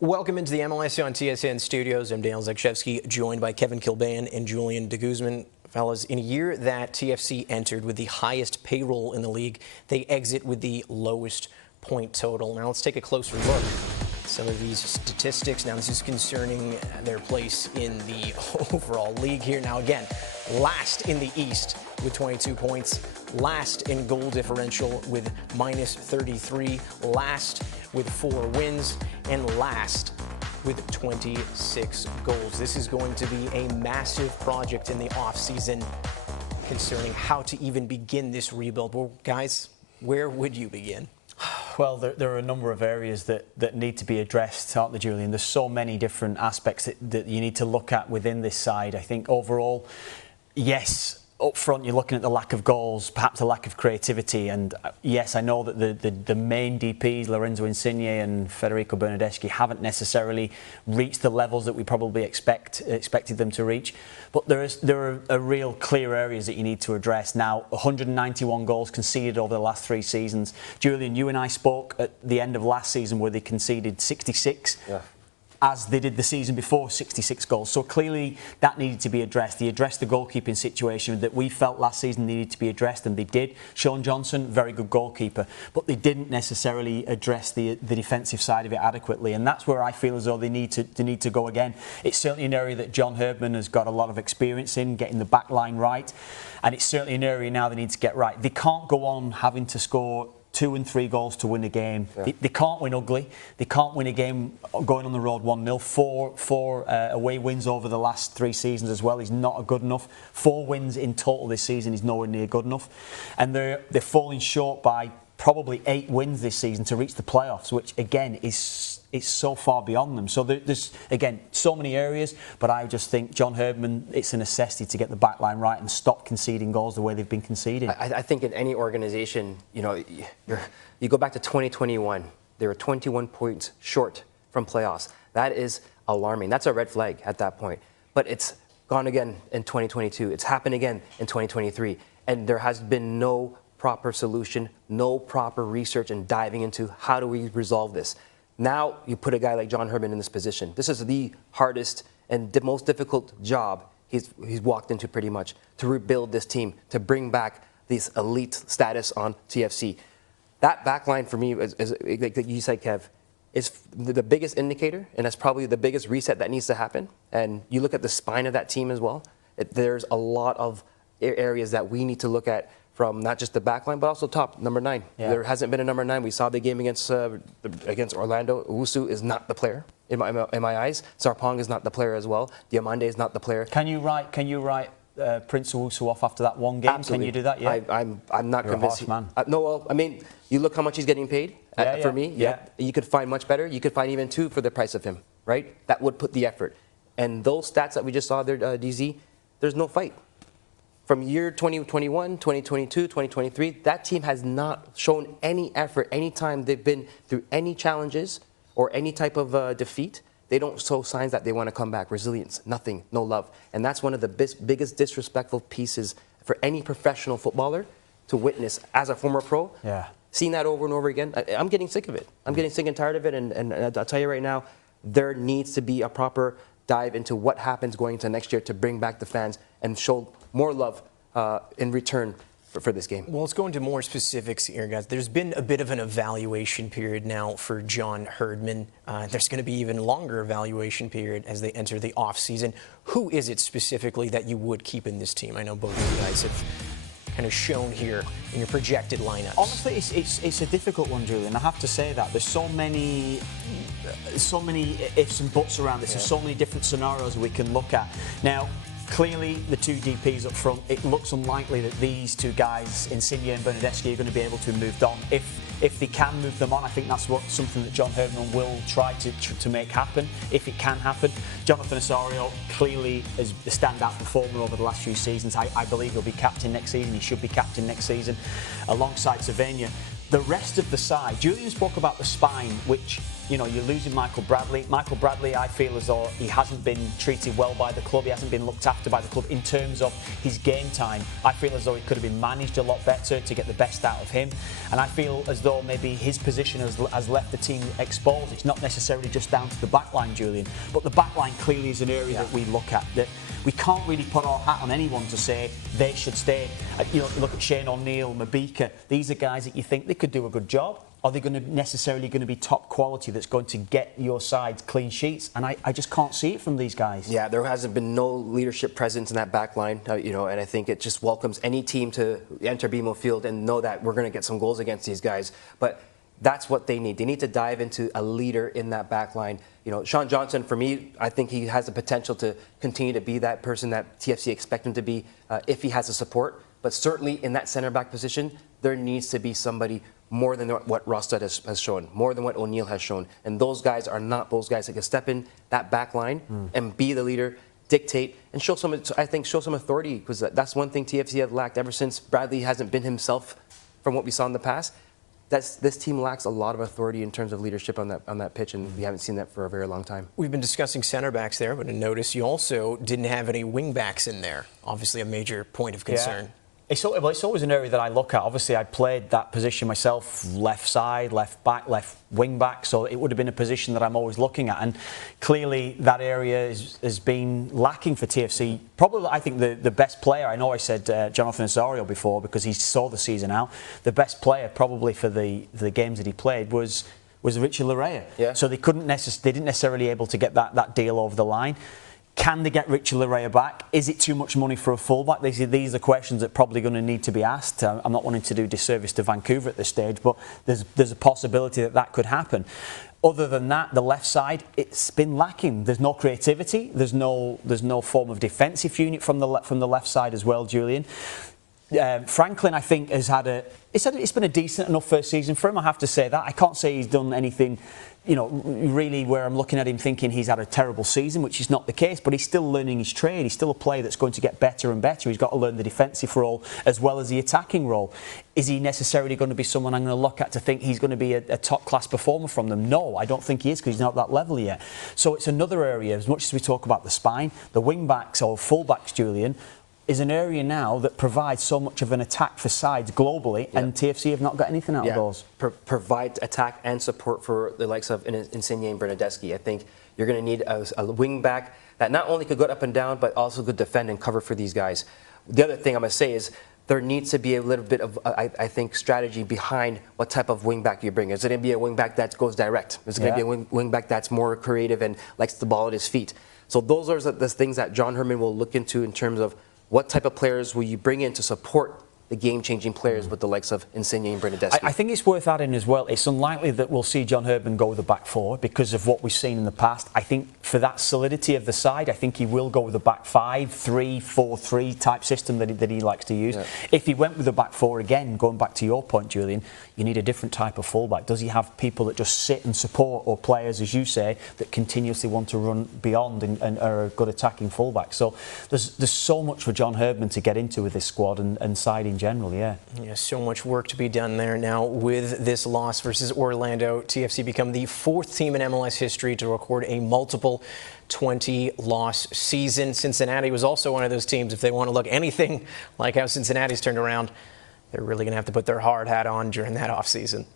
Welcome into the MLS on TSN Studios. I'm Dale Zakrzewski, joined by Kevin Kilbane and Julian Guzman. Fellas, in a year that TFC entered with the highest payroll in the league, they exit with the lowest point total. Now let's take a closer look at some of these statistics. Now this is concerning their place in the overall league here. Now again, last in the East with 22 points, last in goal differential with -33, last with 4 wins, and last with 26 goals. This is going to be a massive project in the offseason concerning how to even begin this rebuild. Well, guys, where would you begin? Well, there are a number of areas that need to be addressed, aren't there, Julian? There's so many different aspects that you need to look at within this side. I think overall, yes, up front you're looking at the lack of goals, perhaps a lack of creativity, and yes, I know that the main DPs, Lorenzo Insigne and Federico Bernardeschi, haven't necessarily reached the levels that we probably expected them to reach, but there are real clear areas that you need to address. Now, 191 goals conceded over the last 3 seasons. Julian, you and I spoke at the end of last season where they conceded 66. Yeah. As they did the season before, 66 goals. So clearly that needed to be addressed. They addressed the goalkeeping situation that we felt last season needed to be addressed, and they did. Sean Johnson, very good goalkeeper, but they didn't necessarily address the defensive side of it adequately, and that's where I feel as though they need to go again. It's certainly an area that John Herdman has got a lot of experience in, getting the back line right, and it's certainly an area now they need to get right. They can't go on having to score 2 and 3 goals to win a game. Yeah. They can't win ugly. They can't win a game going on the road 1-0. Four away wins over the last 3 seasons as well is not good enough. 4 wins in total this season is nowhere near good enough. And they're falling short by probably 8 wins this season to reach the playoffs, which again is so far beyond them. So there's, again, so many areas, but I just think John Herdman, it's a necessity to get the back line right and stop conceding goals the way they've been conceding. I think in any organization, you know, you go back to 2021, they were 21 points short from playoffs. That is alarming. That's a red flag at that point. But it's gone again in 2022. It's happened again in 2023. And there has been no proper solution, no proper research and diving into how do we resolve this. Now you put a guy like John Herdman in this position. This is the hardest and the most difficult job he's walked into pretty much, to rebuild this team, to bring back this elite status on TFC. That back line for me, is like you said, Kev, is the biggest indicator, and that's probably the biggest reset that needs to happen. And you look at the spine of that team as well. There's a lot of areas that we need to look at, from not just the back line, but also top, number 9. Yeah. There hasn't been a number 9. We saw the game against Orlando. Owusu is not the player in my eyes. Sarpong is not the player as well. Diamande is not the player. Can you write Prince Owusu off after that one game? Absolutely. Can you do that? Yeah. I'm not You're convinced. A harsh man. No, well, I mean, you look how much he's getting paid for me. Yeah. You could find much better. You could find even 2 for the price of him, right? That would put the effort. And those stats that we just saw there, DZ, there's no fight. From year 2021, 2022, 2023, that team has not shown any effort anytime they've been through any challenges or any type of defeat. They don't show signs that they want to come back. Resilience, nothing, no love. And that's one of the biggest disrespectful pieces for any professional footballer to witness as a former pro. Yeah. Seeing that over and over again, I'm getting sick of it. I'm getting sick and tired of it. And I'll tell you right now, there needs to be a proper dive into what happens going into next year to bring back the fans and show more love in return for this game. Well, let's go into more specifics here, guys. There's been a bit of an evaluation period now for John Herdman. There's going to be even longer evaluation period as they enter the offseason. Who is it specifically that you would keep in this team? I know both of you guys have kind of shown here in your projected lineups. Honestly, it's a difficult one, Julian. I have to say that. There's so many ifs and buts around this. Yeah. There's so many different scenarios we can look at. Now, clearly, the 2 DPs up front, it looks unlikely that these 2 guys, Insigne and Bernardeschi, are going to be able to be moved on. If they can move them on, I think that's something that John Herdman will try to make happen, if it can happen. Jonathan Osorio clearly is the standout performer over the last few seasons. I believe he'll be captain next season. He should be captain next season, alongside Savania. The rest of the side, Julian spoke about the spine, which You know, you're losing Michael Bradley. Michael Bradley, I feel as though he hasn't been treated well by the club. He hasn't been looked after by the club in terms of his game time. I feel as though he could have been managed a lot better to get the best out of him. And I feel as though maybe his position has left the team exposed. It's not necessarily just down to the backline, Julian, but the backline clearly is an area that we look at. That we can't really put our hat on anyone to say they should stay. You know, look at Shane O'Neill, Mabika. These are guys that you think they could do a good job. Are they necessarily going to be top quality that's going to get your side clean sheets? And I just can't see it from these guys. Yeah, there hasn't been no leadership presence in that back line, you know, and I think it just welcomes any team to enter BMO Field and know that we're going to get some goals against these guys. But that's what they need. They need to dive into a leader in that back line. You know, Sean Johnson, for me, I think he has the potential to continue to be that person that TFC expect him to be if he has the support. But certainly in that center back position, there needs to be somebody more than what Rostad has shown, more than what O'Neill has shown. And those guys are not those guys that can step in that back line and be the leader, dictate, and show some authority, because that's one thing TFC have lacked ever since Bradley hasn't been himself from what we saw in the past. This team lacks a lot of authority in terms of leadership on that pitch, and we haven't seen that for a very long time. We've been discussing center backs there, but notice you also didn't have any wing backs in there. Obviously a major point of concern. Yeah. It's always an area that I look at. Obviously, I played that position myself, left side, left back, left wing back, so it would have been a position that I'm always looking at. And clearly, that area has been lacking for TFC. Probably, I think, the best player, I know I said Jonathan Osorio before because he saw the season out, the best player probably for the games that he played was Richard Larrea. Yeah. So they didn't necessarily able to get that deal over the line. Can they get Richard Larrea back? Is it too much money for a fullback? These are questions that are probably going to need to be asked. I'm not wanting to do disservice to Vancouver at this stage, but there's a possibility that could happen. Other than that, the left side, it's been lacking. There's no creativity. There's no form of defensive unit from the left side as well, Julian. Franklin, I think, it's been a decent enough first season for him. I have to say that. I can't say he's done anything, you know, really where I'm looking at him thinking he's had a terrible season, which is not the case, but he's still learning his trade. He's still a player that's going to get better and better. He's got to learn the defensive role as well as the attacking role. Is he necessarily going to be someone I'm going to look at to think he's going to be a top-class performer from them? No, I don't think he is, because he's not at that level yet. So it's another area, as much as we talk about the spine, the wing-backs or full-backs, Julian, is an area now that provides so much of an attack for sides globally, and TFC have not got anything out of those. Provide attack and support for the likes of Insigne and Bernadeschi. I think you're going to need a wing back that not only could go up and down, but also could defend and cover for these guys. The other thing I'm going to say is there needs to be a little bit of, I think, strategy behind what type of wing back you bring. Is it going to be a wing back that goes direct? Is it going to be a wing back that's more creative and likes the ball at his feet? So those are the things that John Herman will look into in terms of what type of players will you bring in to support the game-changing players with the likes of Insigne and Bernadeschi. I think it's worth adding as well, it's unlikely that we'll see John Herman go with the back four because of what we've seen in the past. I think for that solidity of the side, I think he will go with the back 5-3-4-3 type system that he likes to use. Yeah. If he went with the back four again, going back to your point, Julian, you need a different type of fullback. Does he have people that just sit and support, or players, as you say, that continuously want to run beyond and are a good attacking fullback? So there's so much for John Herman to get into with this squad and side in general, yeah, so much work to be done there. Now, with this loss versus Orlando, TFC become the fourth team in MLS history to record a multiple 20-loss season. Cincinnati was also one of those teams, if they want to look anything like how Cincinnati's turned around, they're really going to have to put their hard hat on during that offseason.